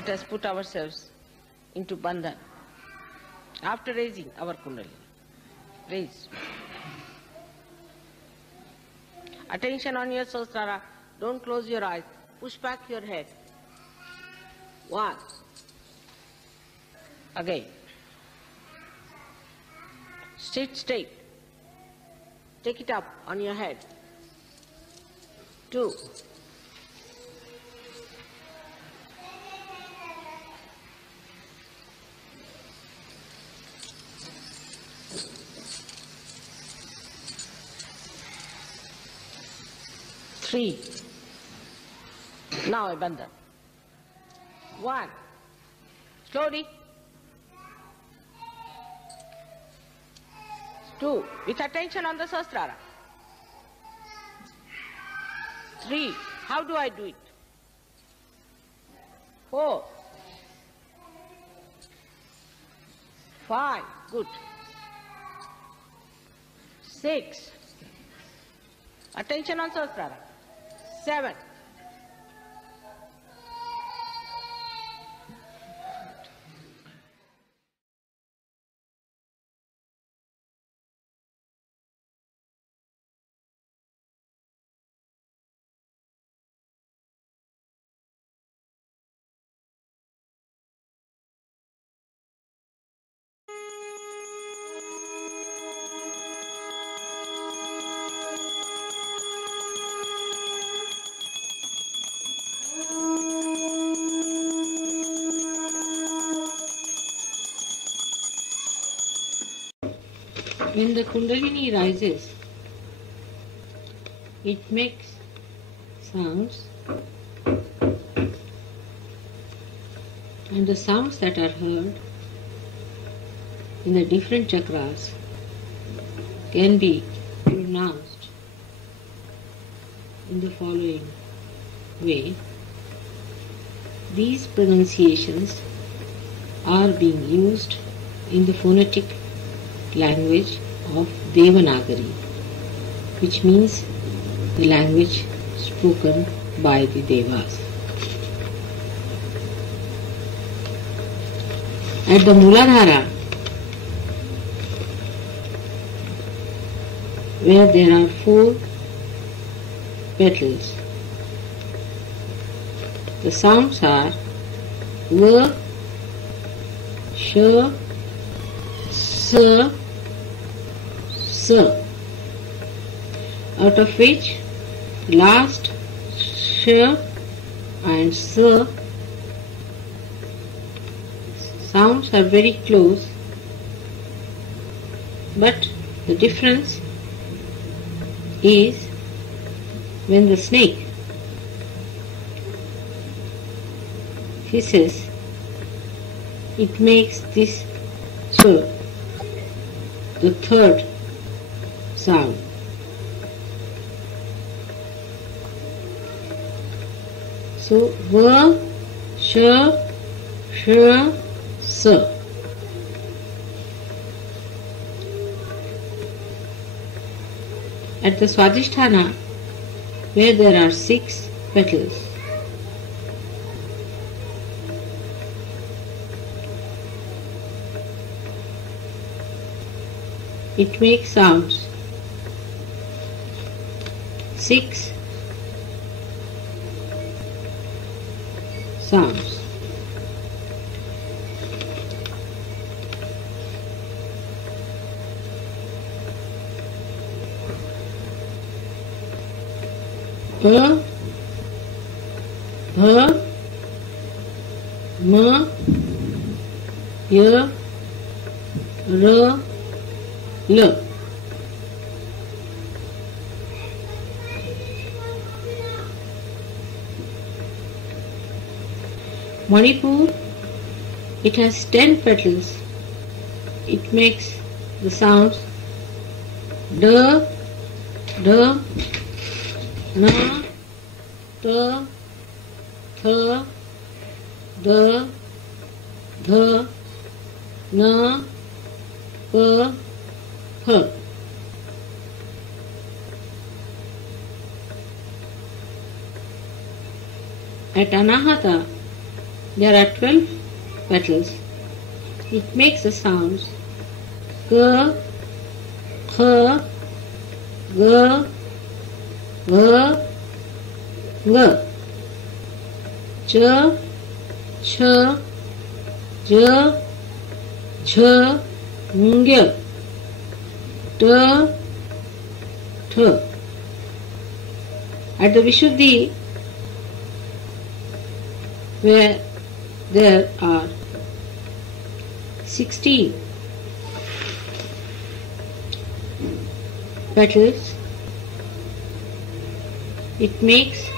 let us put ourselves into bandhan. After raising our kundalini, raise. Attention on your Sahasrara. Don't close your eyes. Push back your head. 1. Again. Sit straight. Take it up on your head. 2. 3. Now a bandhan. 1. Slowly. 2. With attention on the Sahasrara. 3. How do I do it? 4. 5. Good. 6. Attention on Sahasrara. 7. 'When the Kundalini rises, it makes sounds, and the sounds that are heard in the different chakras can be pronounced in the following way. These pronunciations are being used in the phonetic language of Devanagari, which means the language spoken by the Devas. At the Muladhara, where there are 4 petals, the sounds are V, Sh, S, S, out of which last Sh and S sounds are very close, but the difference is when the snake hisses, it makes this Ch, the third sound. So V, Sh, Sh, S. At the Swadhisthana, where there are 6 petals, it makes sounds 6 sounds. P, Bh, M, Y, R, L. Manipur, it has 10 petals. It makes the sounds D, D, N, T, Th, D, Dh, N, P, H. At Anahata, There are 12 petals. It makes the sounds G, H, G, G, G, Ch, Ch, J, J, Ng, T, T. At the Vishuddhi, where there are 16 petals, it makes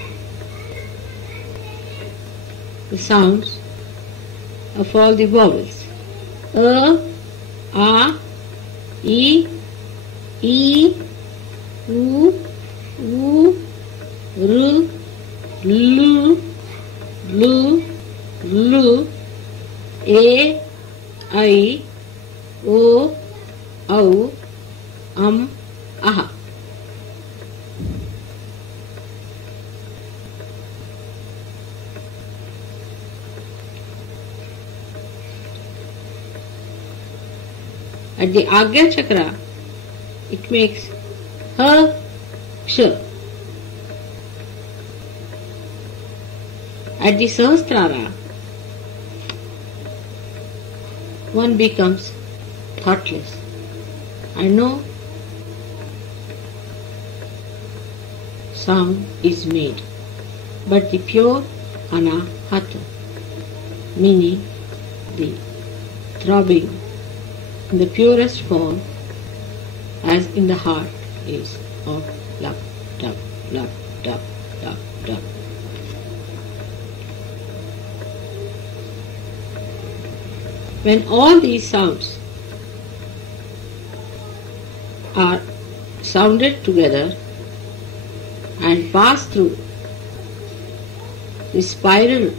the sounds of all the vowels. A, E, U, R, L, L, A, I, O, Aha. At the Agya Chakra, it makes H, Sh. At the Sahasrara, one becomes thoughtless. I know sound is made, but the pure anahata, meaning the throbbing in the purest form, as in the heart, is of love, love, love, love, love, love. When all these sounds are sounded together and pass through the spiral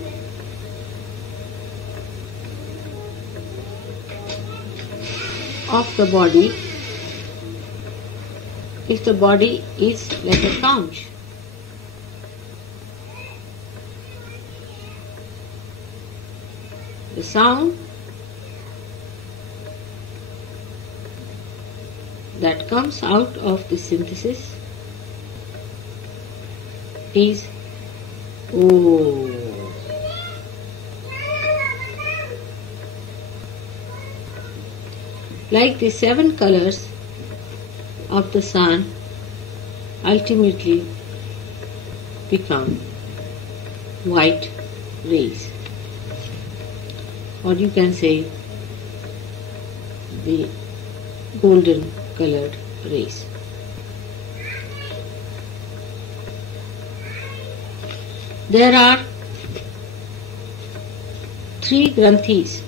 of the body, if the body is like a conch, the sound that comes out of the synthesis is O. Like the 7 colors of the sun ultimately become white rays, or you can say the golden colored rays. There are 3 granthis,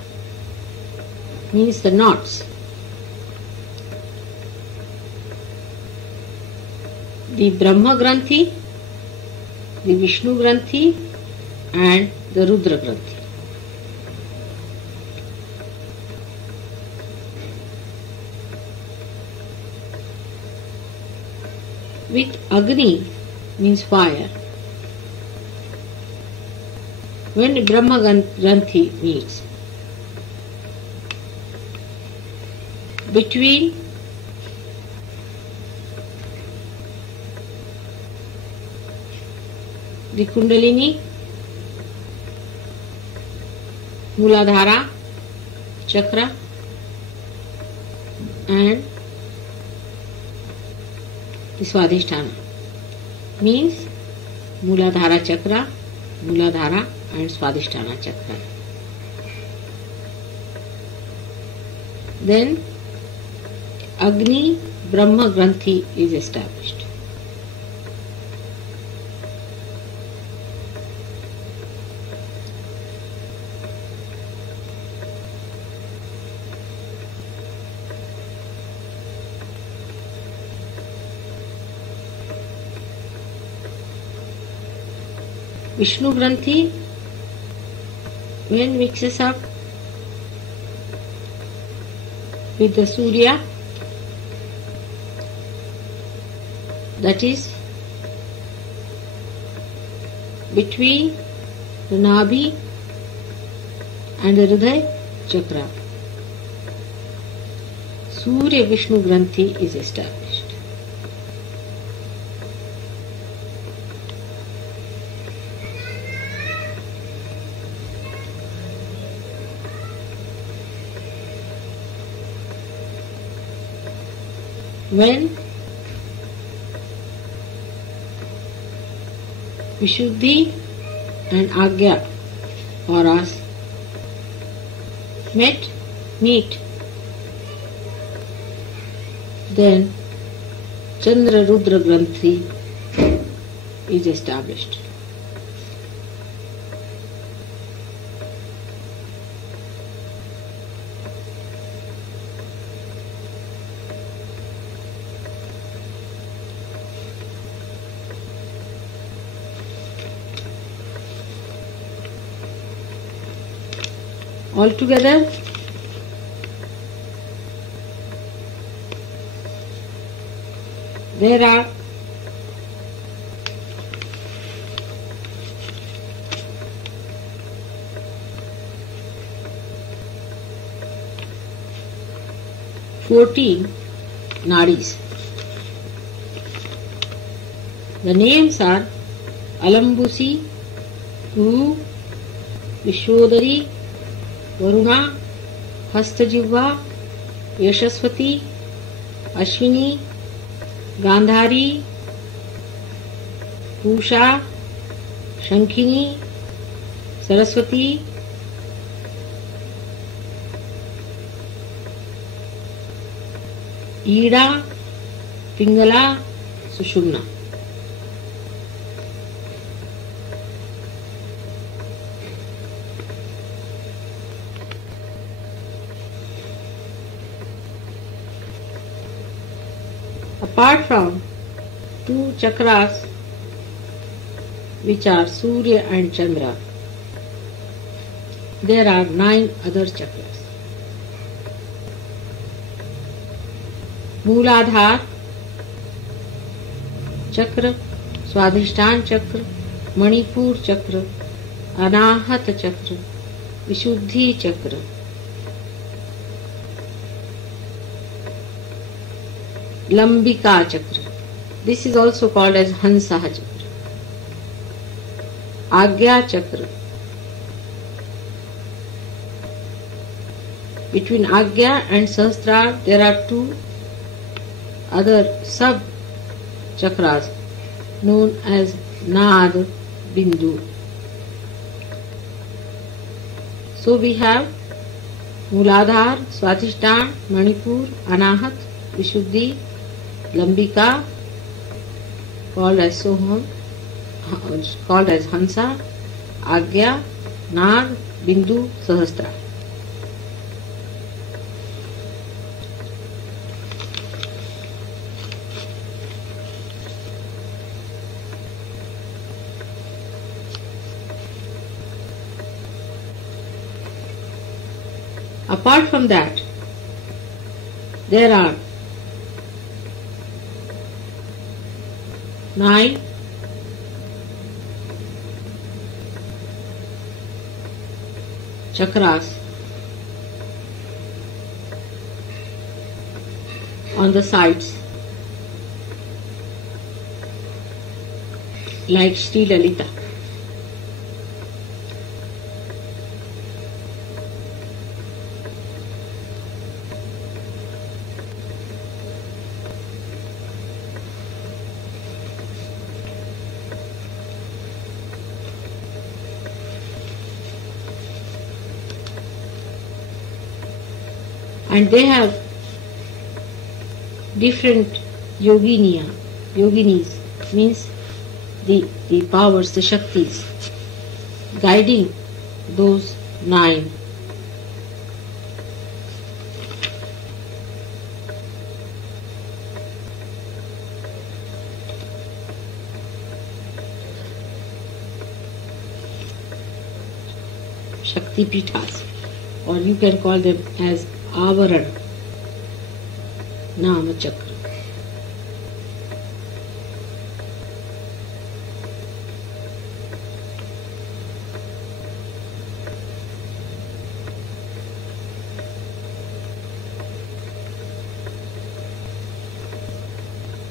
means the knots. The Brahma Granthi, the Vishnu Granthi, and the Rudra Granthi. With Agni, means fire, when the Brahma Granthi meets, between the Kundalini, Muladhara Chakra, and the Swadhisthana, means Muladhara Chakra, Muladhara and Swadhisthana Chakra. Then Agni Brahma Granthi is established. Vishnu Granthi, when mixes up with the Surya, that is between the Nabhi and the Hriday chakra, Surya Vishnu Granthi is established. When Vishuddhi and Agya auras meet, then Chandra Rudra Granthi is established. Altogether, there are 14 nadis. The names are Alambusi, Uru, Vishodari, Varuna, Hastajivva, Yashaswati, Ashwini, Gandhari, Pusha, Shankhini, Saraswati, Ida, Pingala, Sushumna. Apart from two chakras, which are Surya and Chandra, there are 9 other chakras. Mooladhar chakra, Swadhishtan chakra, Manipur chakra, Anahat chakra, Vishuddhi chakra, Lambika chakra. This is also called as Hansaha chakra. Agya chakra. Between Agya and Sahasrara there are 2 other sub chakras known as Nad, Bindu. So we have Mooladhar, Swadhishtan, Manipur, Anahat, Vishuddhi, Lambika, called as Soham, called as Hansa, Agya, Nad, Bindu, Sahasrara. Apart from that, there are 9 chakras on the sides, like Sri Lalita. And they have different yoginis, means the powers, the Shaktis, guiding those 9. Shakti Pithas, or you can call them as Avaran, Nama Chakra.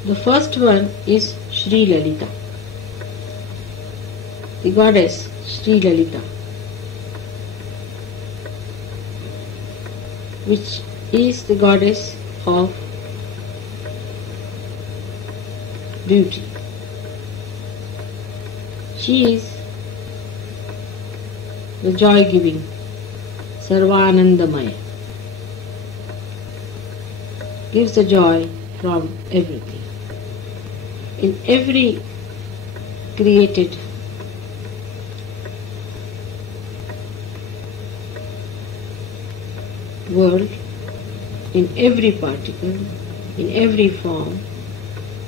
The first one is Sri Lalita, the goddess Sri Lalita, which is the goddess of beauty. She is the joy-giving Sarvanandamaya, gives the joy from everything. In every created world, in every particle, in every form,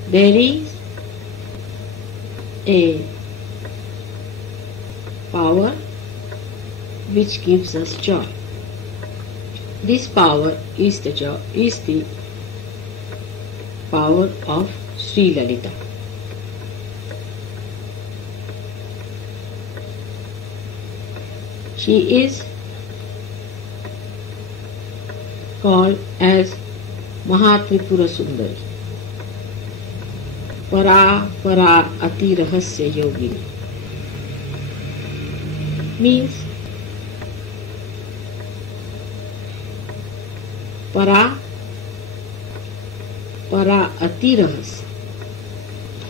there is a power which gives us joy. This power is the power of Sri Lalita. She is called as Mahatripura Sundari, Para Para Ati Rahasya Yogini, means Para Para Ati Rahasya,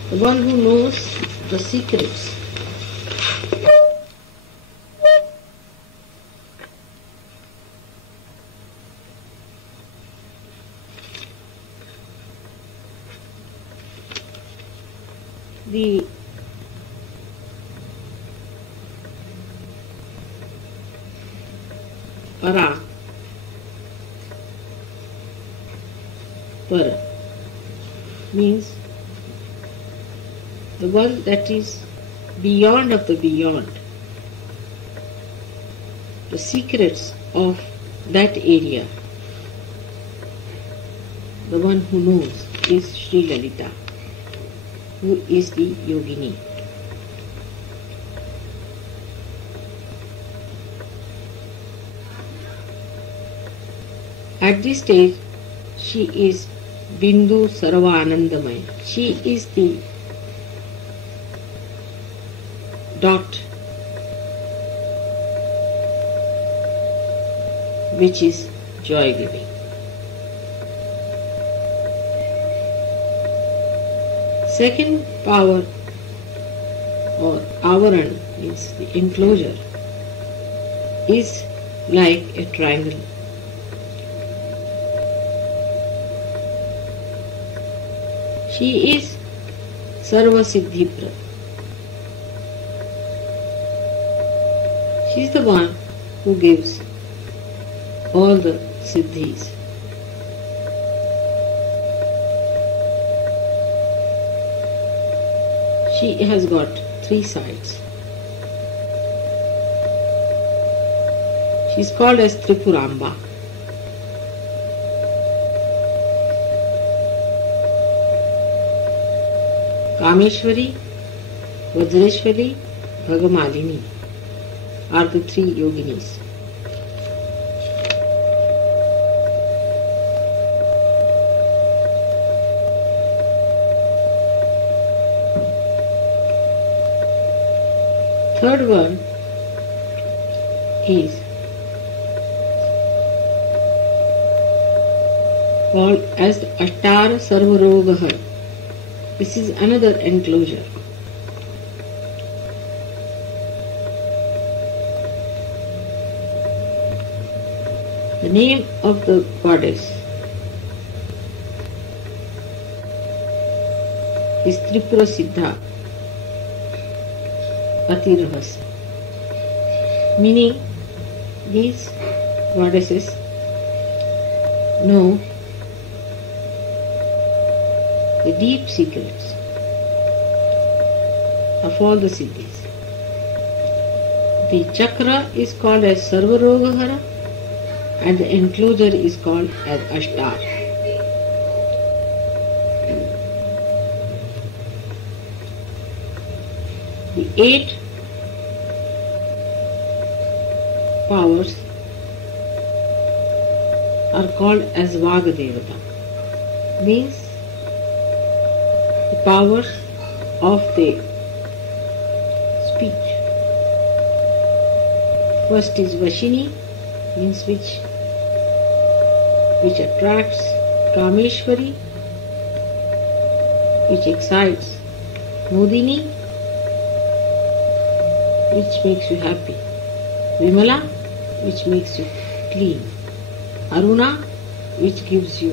the one who knows the secrets the Para means the one that is beyond of the beyond, the secrets of that area. The one who knows is Sri Lalita, who is the yogini. At this stage, she is Bindu Sarvanandamaya. She is the dot which is joy-giving. Second power or avaran means the enclosure is like a triangle. She is Sarva Siddhiprad. She is the one who gives all the siddhis. She has got 3 sides. She is called as Tripuramba. Kameshwari, Vajreshwari, Bhagamalini are the 3 yoginis. Third one is called as the Ashtara Sarvarogahar. This is another enclosure. The name of the goddess is Tripura Siddha Ati Rahasya, meaning these goddesses know the deep secrets of all the siddhis. The chakra is called as Sarvarogahara and the enclosure is called as Ashtar. The 8 powers are called as Vagadevata, means powers of the speech. First is Vashini, means which attracts. Kameshwari, which excites. Modini, which makes you happy. Vimala, which makes you clean. Aruna, which gives you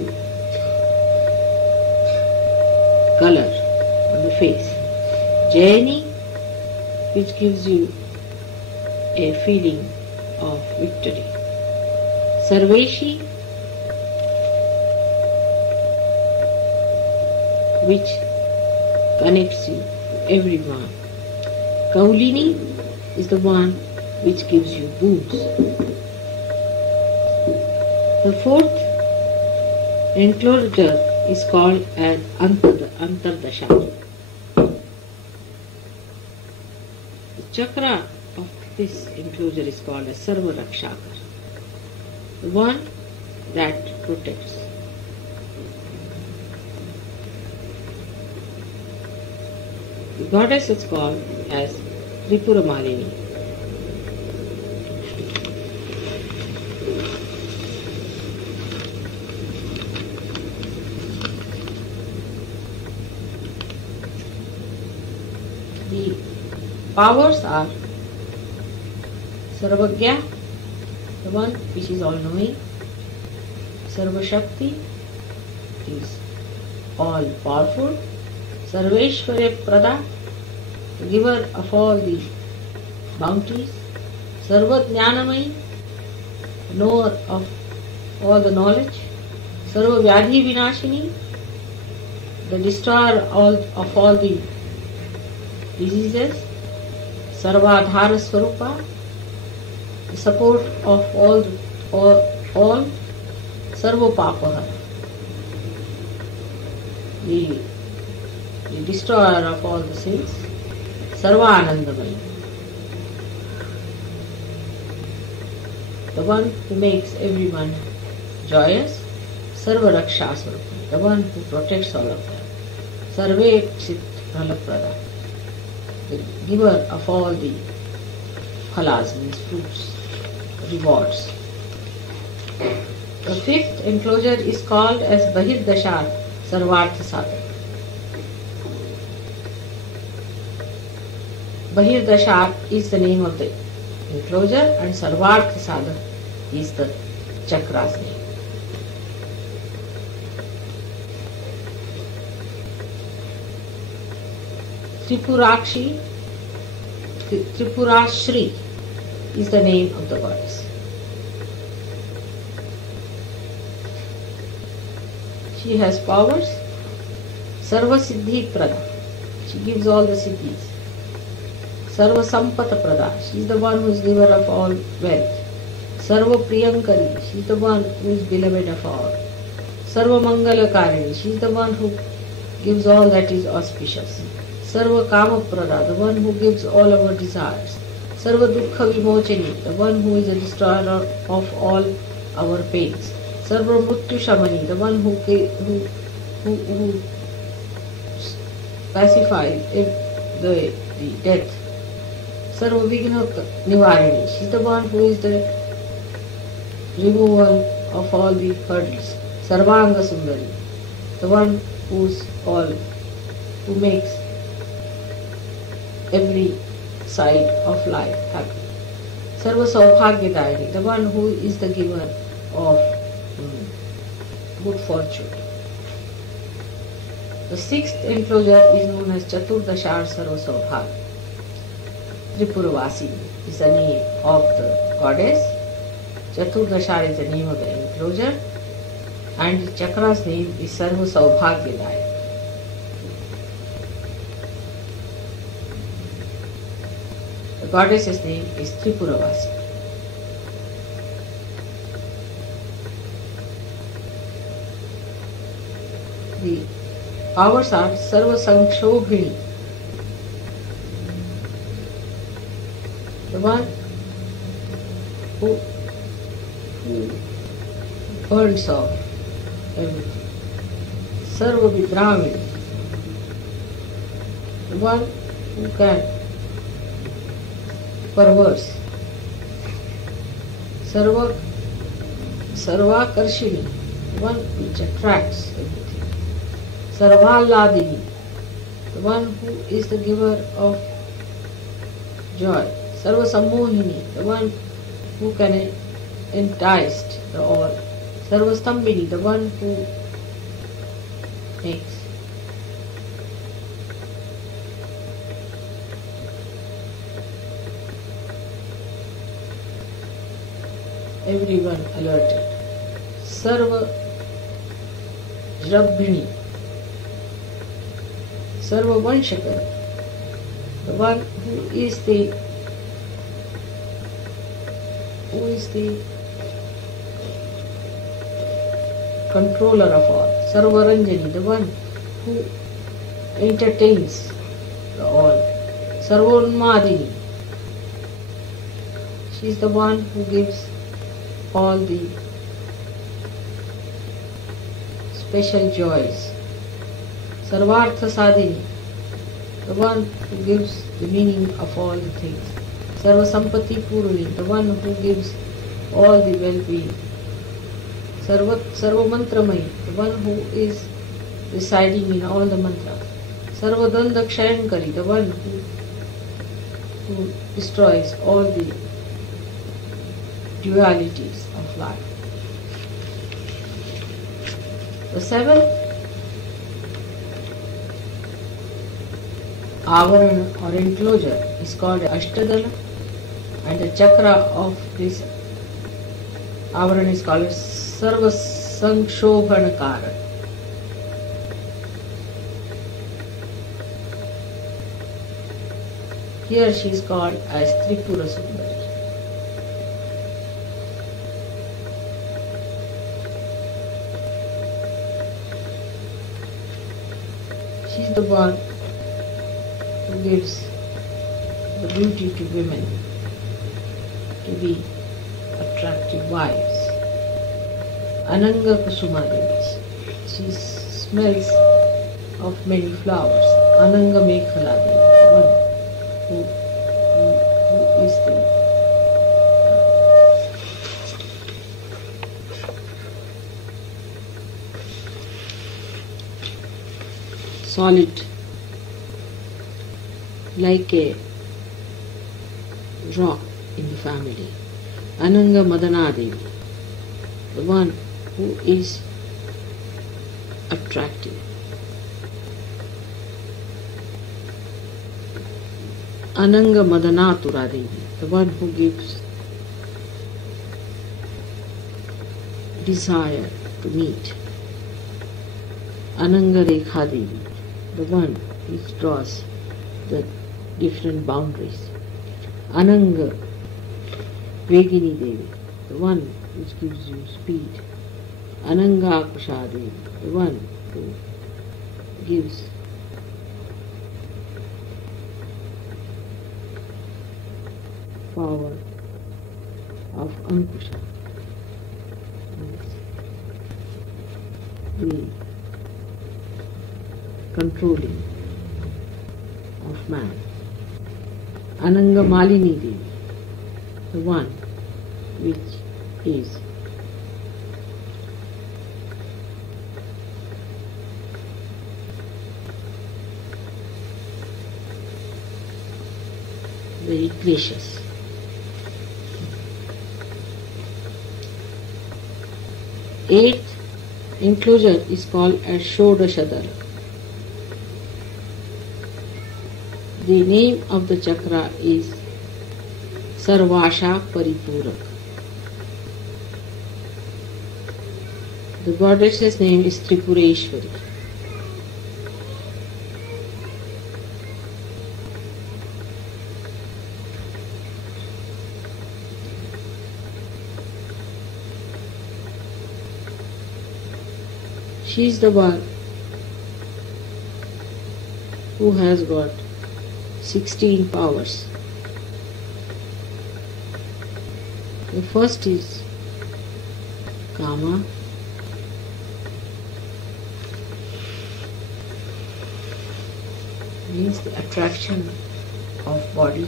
color on the face. Jayani, which gives you a feeling of victory. Sarveshi, which connects you to everyone. Kaulini is the one which gives you boosts. The fourth enclosure is called as Antardasha. The chakra of this enclosure is called as Sarva Rakshakar, the one that protects. The goddess is called as Tripura Malini. The powers are Sarvagya, the one which is all-knowing. Sarvashakti is all-powerful. Sarveshwara Prada, the giver of all the bounties. Sarvajnanamai, knower of all the knowledge. Sarva Vyadhi Vinashini, the destroyer of all the diseases. Sarvadhara Swarupa, the support of all. Sarva Papahara, the destroyer of all the sins. Sarva Anandamai, the one who makes everyone joyous. Sarva Rakshaswarupa, the one who protects all of them. Sarve Psit Phalaprada, the giver of all the phalas, means fruits, rewards. The fifth enclosure is called as Bahirdashar Sarvartha Sadhak. Bahirdashar is the name of the enclosure and Sarvartha Sadhak is the chakra's name. Tripurakshi, Tripurashri is the name of the goddess. She has powers. Sarva Siddhi Prada, she gives all the siddhis. Sarva Sampata Prada, she is the one who is giver of all wealth. Sarva Priyankari, she is the one who is beloved of all. Sarva Mangala Karini, she is the one who gives all that is auspicious. Sarva Kama Prada, the one who gives all our desires. Sarva Dukkha Vimochini, the one who is a destroyer of all our pains. Sarva Mrityu Shamani, the one who pacifies the death. Sarva Vigna Nivarini, she is the one who is the removal of all the hurdles. Sarvanga Sundari, the one who makes every side of life happy. Sarva Saubhagyadayini, the one who is the giver of good fortune. The sixth enclosure is known as Chaturdashar Sarva Saubhagya. Tripuravasini is the name of the goddess. Chaturdashar is the name of the enclosure and the chakra's name is Sarva Saubhagyadayini. The goddess's name is Tripuravasini. The powers are Sarva Sankshobhini, the one who burns off everything. Sarva Vidramini, one who can perverse. Sarvakarshini, the one which attracts everything. Sarvaladini, the one who is the giver of joy. Sarvasammohini, the one who can entice the all. Sarvastambhini, the one who makes everyone alerted. Sarva Jrabhini, Sarva Vanshakar, the one who is the controller of all. Sarva Ranjani, the one who entertains the all. Sarvonmadini, she is the one who gives all the special joys. Sarvartha Sadhini, the one who gives the meaning of all the things. Sarva Sampati Puruni, the one who gives all the well-being. Sarva Mantramayi, the one who is residing in all the mantras. Sarva Danda Kshayankari, the one who destroys all the dualities of life. The seventh avarana or enclosure is called Ashtadala, and the chakra of this avarana is called Sarva Sanshobhanakara. Here she is called as Tripura Sundari. She is the one who gives the beauty to women to be attractive wives. Ananga Kusumadevi, she smells of many flowers. Ananga Mekhaladevi, the one who is the solid, like a rock in the family. Ananga Madanadevi, the one who is attractive. Ananga Madanatura Devi, the one who gives desire to meet. Ananga Rekha Devi, the one which draws the different boundaries. Ananga Vegini Devi, the one which gives you speed. Ananga Akusha Devi, the one who gives power of Ankusha, the controlling of man. Ananga Malini Devi, the one which is very gracious. Eighth enclosure is called as Shodashadala. The name of the chakra is Sarvasha Paripurak. The goddess's name is Tripureshwari. She is the one who has got 16 powers. The first is Kama, means the attraction of body.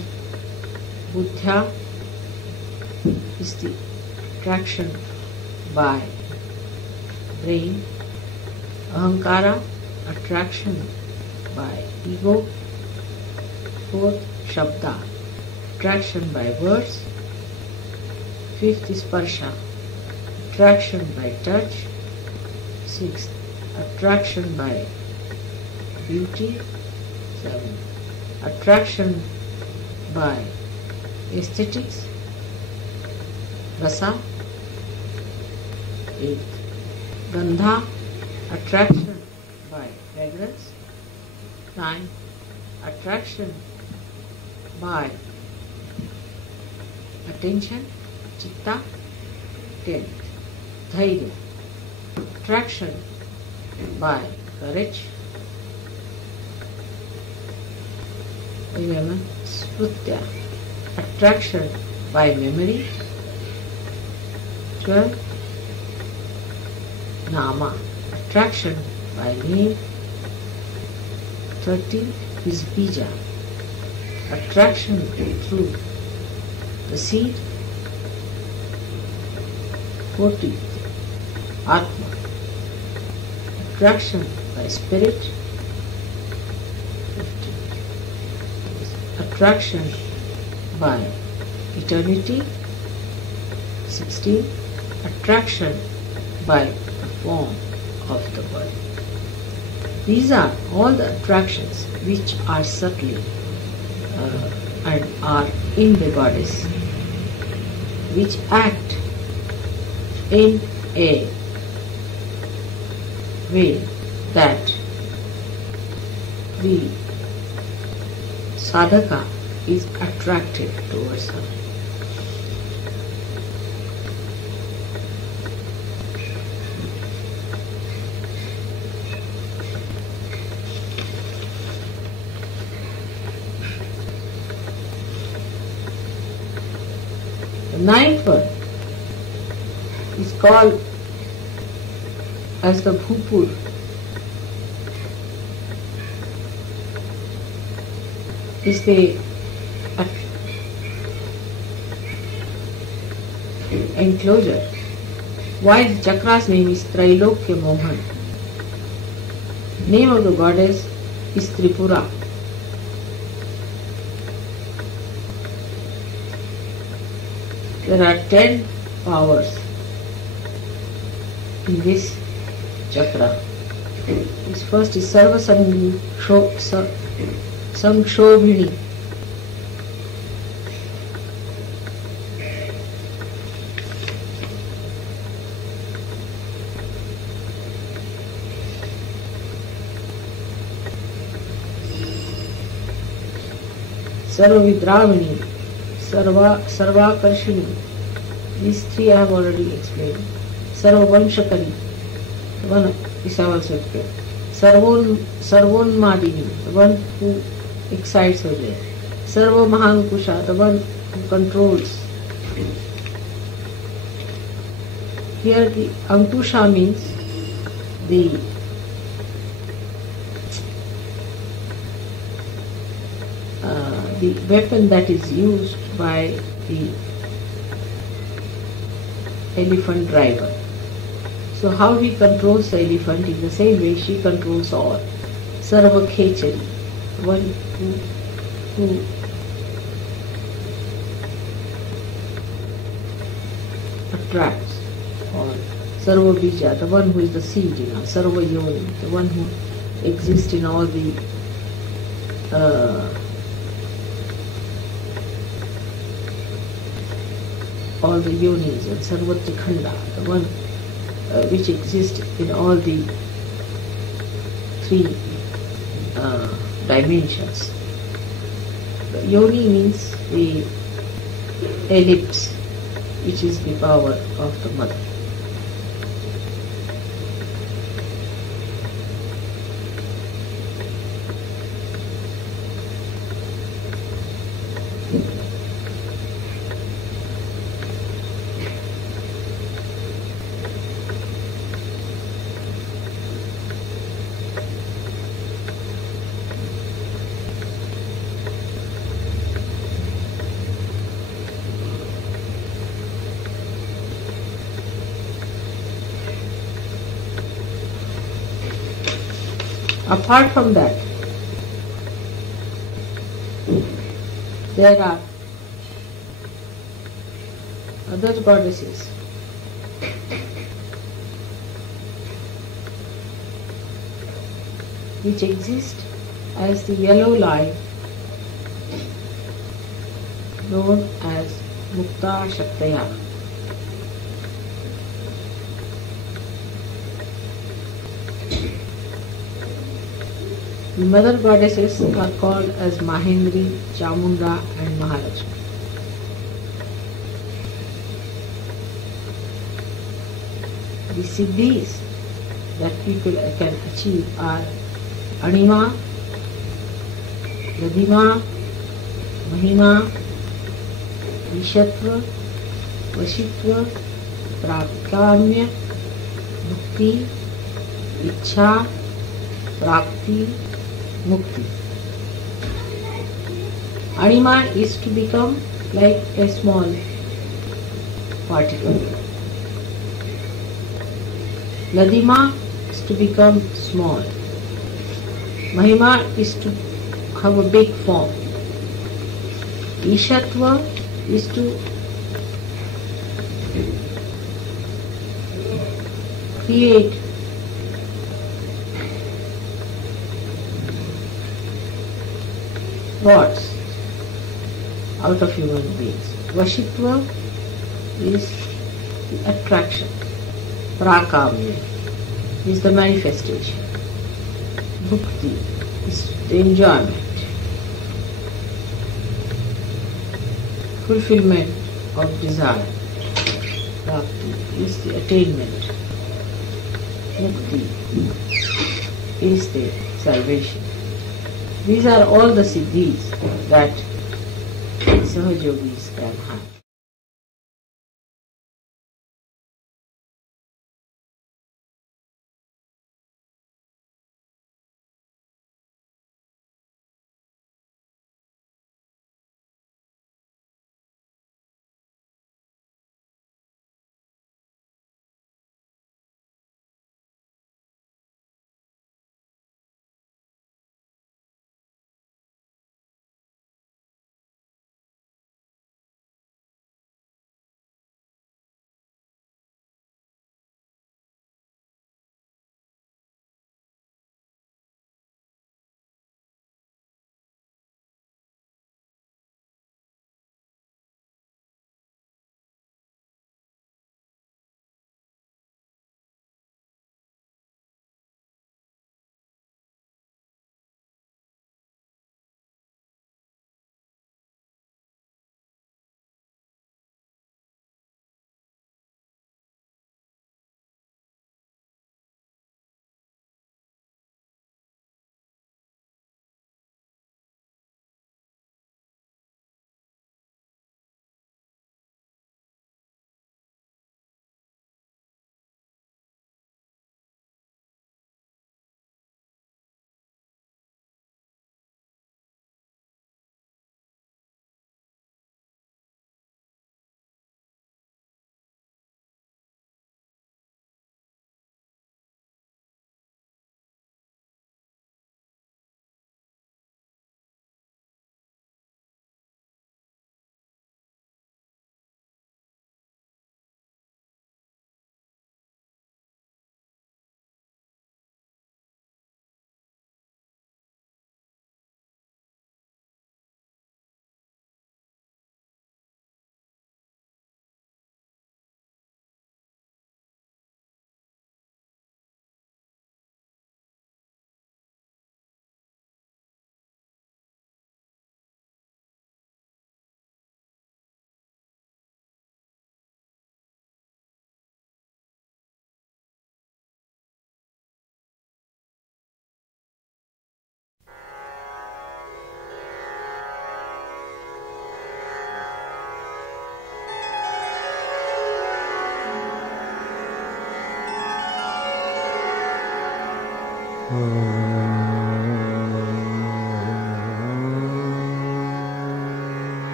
Buddha is the attraction by brain. Ahankara, attraction by ego. Fourth, Shabda, attraction by words. Fifth is Sparsha, attraction by touch. Sixth, attraction by beauty. Seventh, attraction by aesthetics. Rasa. Eighth, Gandha, attraction by fragrance. Ninth, attraction by attention, chitta. 10th, dhairya, attraction by courage. 11th, smrutya, attraction by memory. 12th, nama, attraction by name. 13th is bija, attraction through the seed. 14th, Atma, attraction by spirit. 15th, attraction by eternity. 16th, attraction by the form of the body. These are all the attractions which are subtly and are in the goddess, which act in a way that the sadhaka is attracted towards her. The ninth one is called as the Bhupur. Is the enclosure. Why the chakra's name is Trailokya Mohan. Name of the goddess is Tripura. There are 10 powers in this chakra. This first is Sarva Samshobhini. Sarva Vidravini, Sarvakarshini. These three I have already explained. Sarva Vanshakari, one is also explained. Sarvonmadini, the one who excites her there. Sarva Mahankusha, the one who controls. Here the Ankusha means the weapon that is used by the elephant driver. So how he controls the elephant, in the same way she controls all. Sarva Khechari, one who attracts all. Sarva Bija, the one who is the seed, Sarva Yoni, the one who exists in all the yonis, and Sarvatikhanda, the one which exists in all the three dimensions. The yoni means the ellipse, which is the power of the mother. Apart from that, there are other goddesses which exist as the yellow line known as Mukta Shaktaya. The mother goddesses are called as Mahendri, Chamunda and Mahalakshmi. The siddhis that people can achieve are Anima, Ladima, Mahima, Ishatva, Vashitva, Prakamya, Bhakti, Ichha, Prapti, Mukti. Anima is to become like a small particle. Ladima is to become small. Mahima is to have a big form. Ishatva is to create gods out of human beings. Vashitva is the attraction. Prakamya is the manifestation. Bhukti is the enjoyment. Fulfillment of desire. Prapti is the attainment. Mukti is the salvation. These are all the siddhis that Sahajogis can have.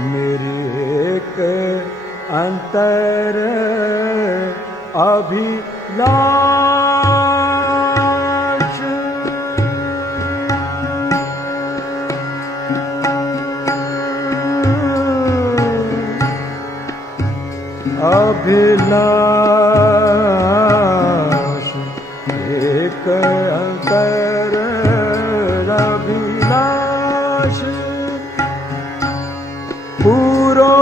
मेरी एक अंतर अभिलाष अभिलाष एक अंतर अभिलाष पूरो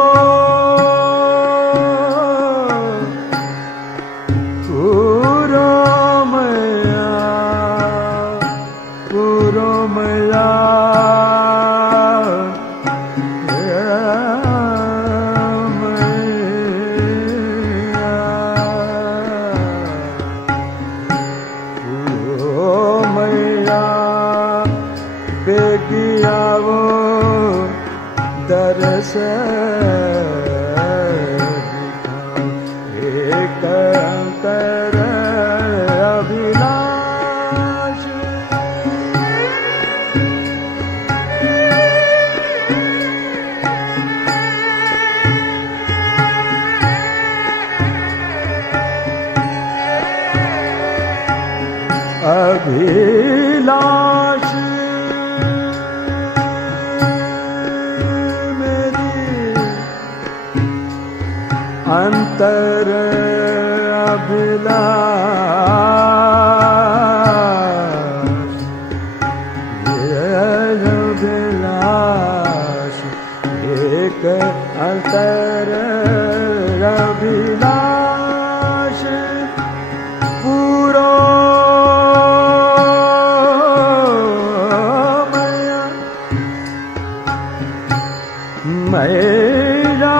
मैया बेगिया वो दरस एक अंतर अभिलाष अभिलाष अंतर अभिलाष अभिलाष एक अंतर अभिलाष पूरो मैया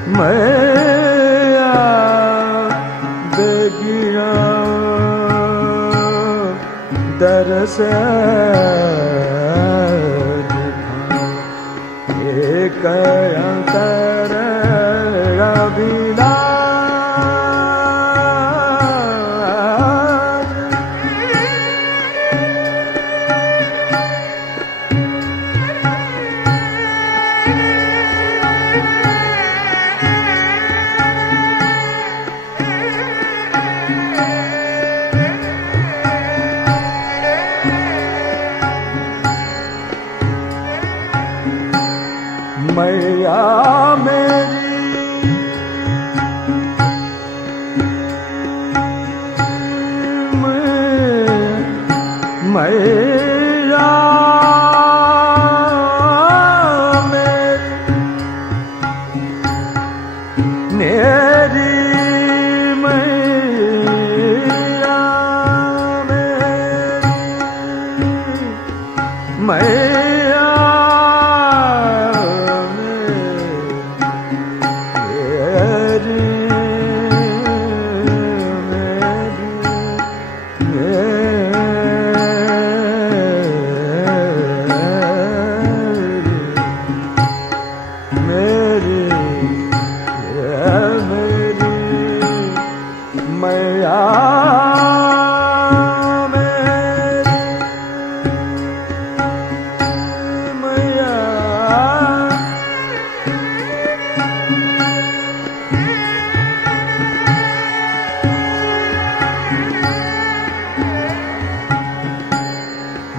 मैया बेगिया दरस एक अंतर अभिलाष मैया मेरी मैया मेरी मैया मैया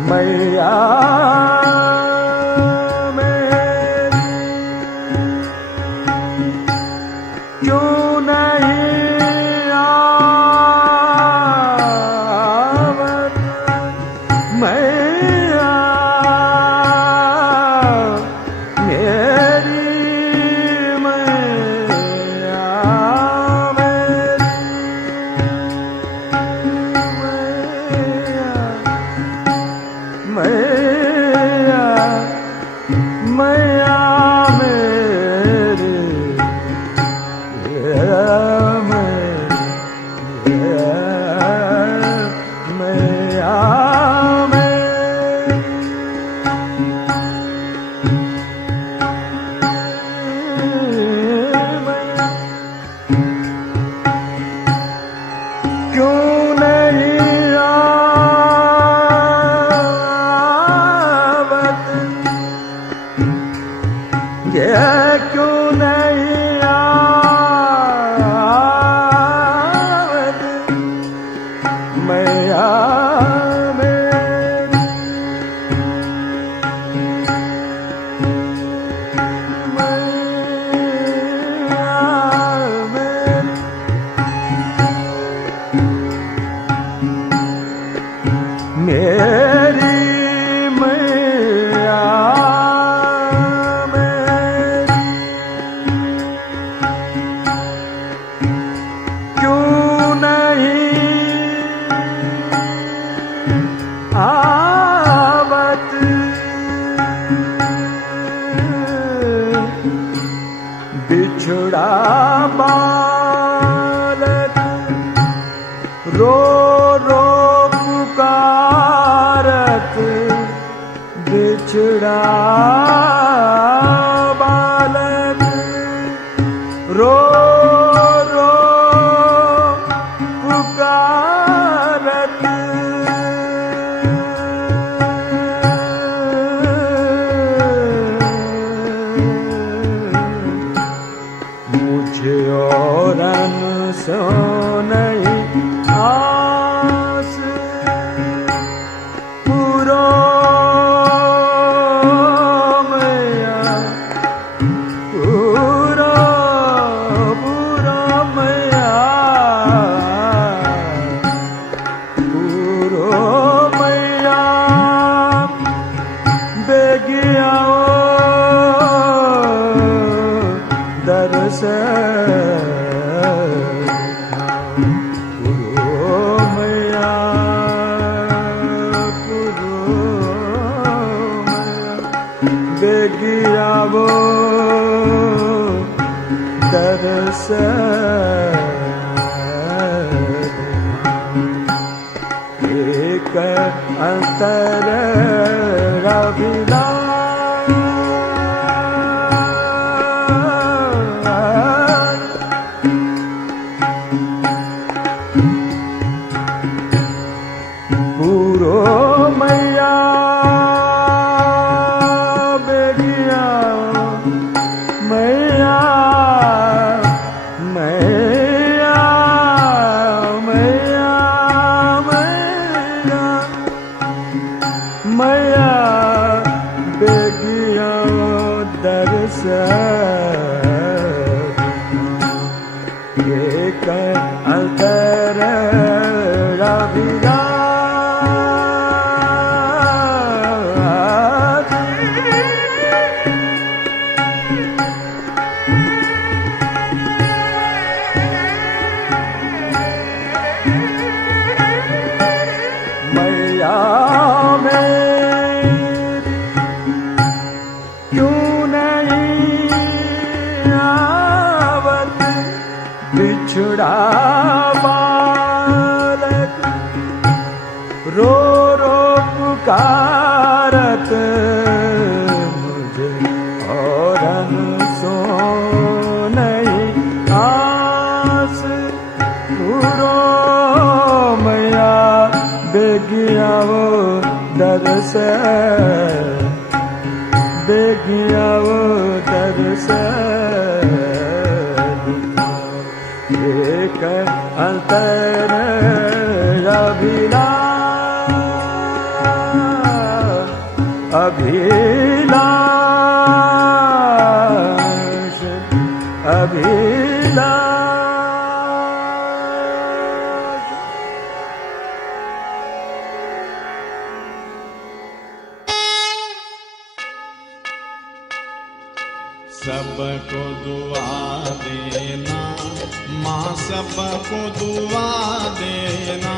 मैया मेरी बिछड़ा बालक रो रो पुकारत बिछड़ा बालक रो रो पुकारत मुझे औरन सो नहीं आस पूरो मैया पूरो पूरो मैया पूरो मैया बेगिया दरस बेगियावो दरस एक अंतर रविला पूरो मैया बेगिया मैया मैया मैया मैया मैया बेगिया दरस एक अंतर रविला मैया मेरी क्यों नहीं आवत बिछड़ा बालक रो रो पुकारत मुझे औरन सो नहीं आस पूरो मैया बेगिया वो दरस बेगिया वो दरस एक अंतर अभिलाष अभिलाष सबको दुआ देना माँ, सबको दुआ देना।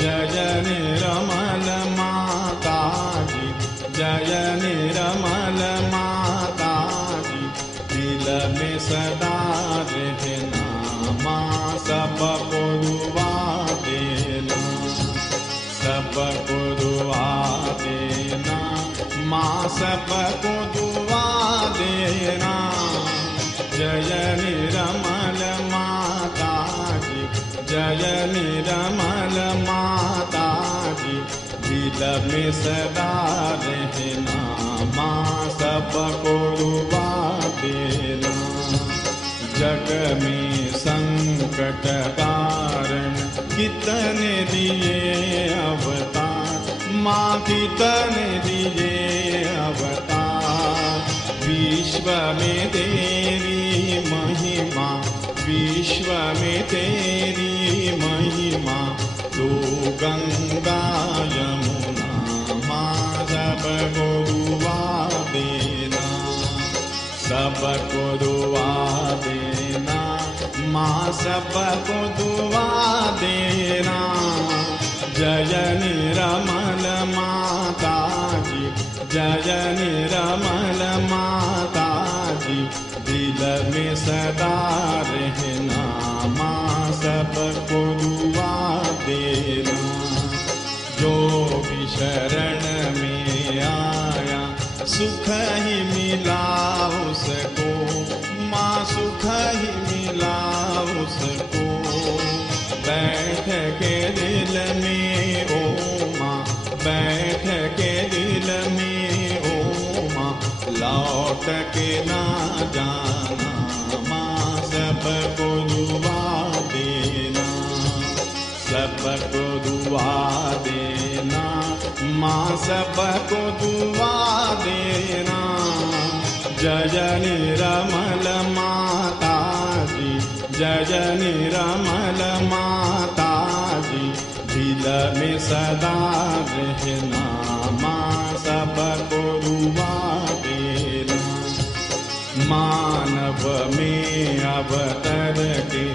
जय निर्मल माता जी, जय निर्मल माता जी, दिल में सदा रहना माँ, सबको दुआ देना, सबको दुआ देना माँ, सबको दुआ देना। जय निर्मल माता जी, जय निर्मल माता जी, दिल में सदा रहना माँ, सबको दुआ देना। जग में संकट कारण कितने दिए अवतार माँ, कितने दिए अवतार। विश्व में तेरी महिमा, विश्व में तेरी महिमा, तू गंगा यमुना माँ, सबको दुआ देना, सबको दुआ देना माँ, सबको दुआ देना। जय निर्मल माता जी, जय निर्मल माता जी, दिल में सदा रहना, माँ सबको दुआ देना। जो भी शरण में आया सुख ही मिला उसको, माँ सुख ही मिला उसको। बैठ के दिल में ओ माँ, बैठ के दिल में ओ माँ, लौट के ना जाना, माँ सबको दुआ देना, सबको दुआ देना, माँ सबको दुआ देना। जय निरमल माता जी, जय निरमल माता जी, दिल में सदा रहना, माँ सबको दुआ देना। मानव में अवतर के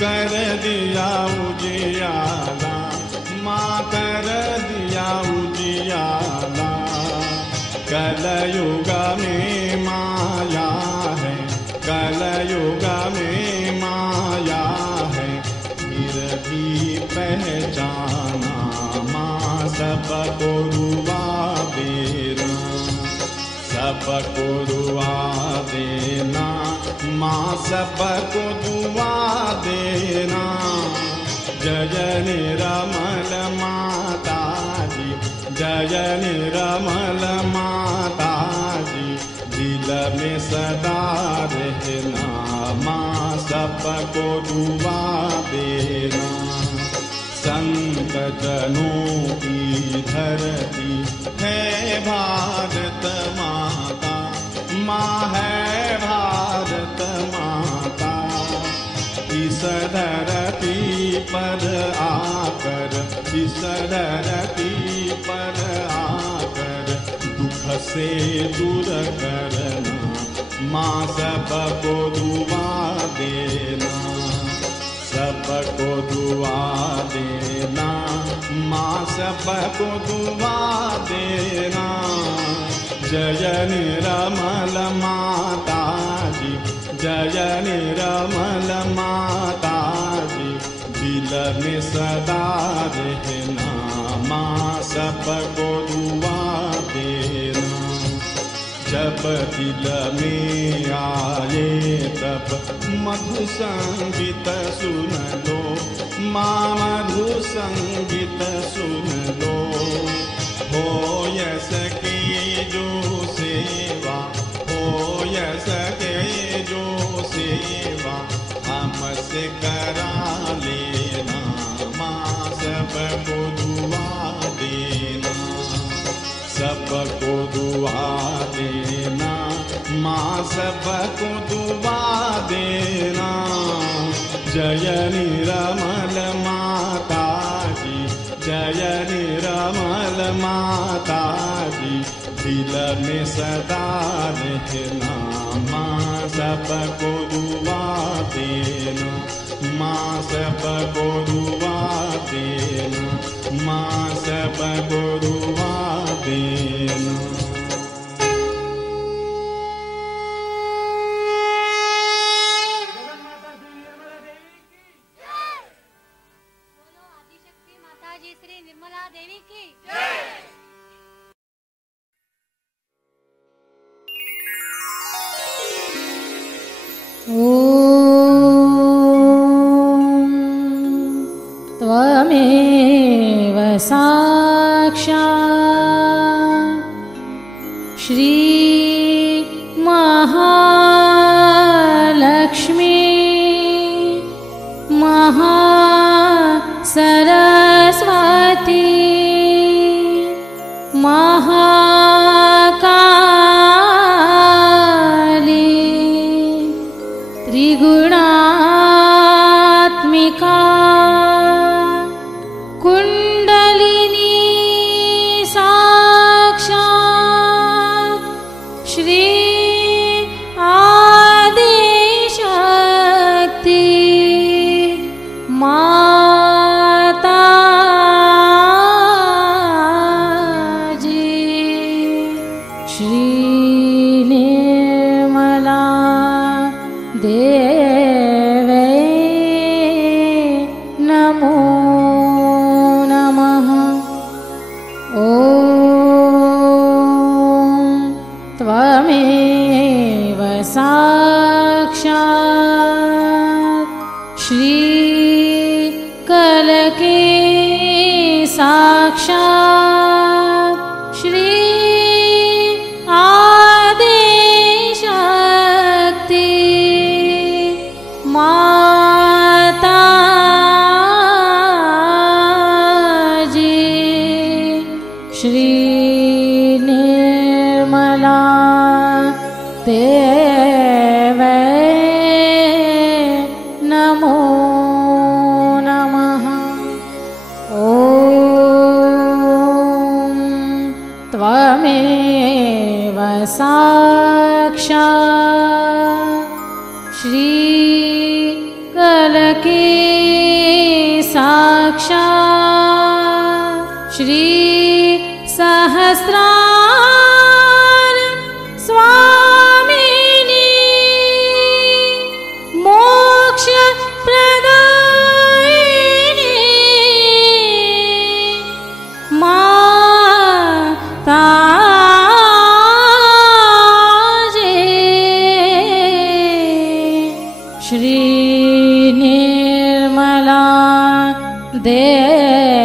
कर दिया उजियाला, माँ कर दिया उजियाला। कलयुग में माया है, कलयुग में माया है, फिर भी पहचाना, माँ सबको दुआ देना, सबको दुआ देना, माँ सबको दुआ देना। जय निरमल माता जी, जय निरमल माता जी, दिल में सदा रहना, माँ सबको दुआ देना। संत जनों की धरती है भारत माता, माँ है भारत माता। इस धरती पर आकर, इस धरती पर आकर, दुख से दूर करना, माँ सबको दुआ देना, सबको दुआ देना, माँ सबको दुआ देना। जय निरमल माता जी, जय निरमल माता जी, दिल में सदा रहना, माँ सबको दुआ देना। जब दिल में आए तब मधु संगीत सुन लो, माँ मधु संगीत सुन लो। हो सके जो सेवा, हो सके जो सेवा, हमसे करा लेना, माँ सबको दुआ देना, सबको दुआ देना, माँ सबको दुआ देना। जय निरमल माता जी, जय निरमल माता जी, दिल में सदा रहना, माँ सबको दुआ देना, माँ सबको दुआ देना, माँ सबको दुआ देना। श्री निर्मला देवी की त्वमेव साक्षात् श्री महालक्ष्मी महासरस्वती महाकाली त्रिगुणात्मिका कुंडलिनी साक्षात् श्री आदिशक्ति माता जी श्री निर्मला देवे नमो नमः। ॐ त्वमेव साक्षात् श्रीकलके साक्षात् श्री आदिशक्ति माताजी श्री निर्मला देवे नमो नमः। ॐ त्वमेव साक्षात् श्रीकलके साक्षात् श्री सहस्रार स्वामिनी मोक्ष प्रदायिनी माताजी श्री निर्मला देवी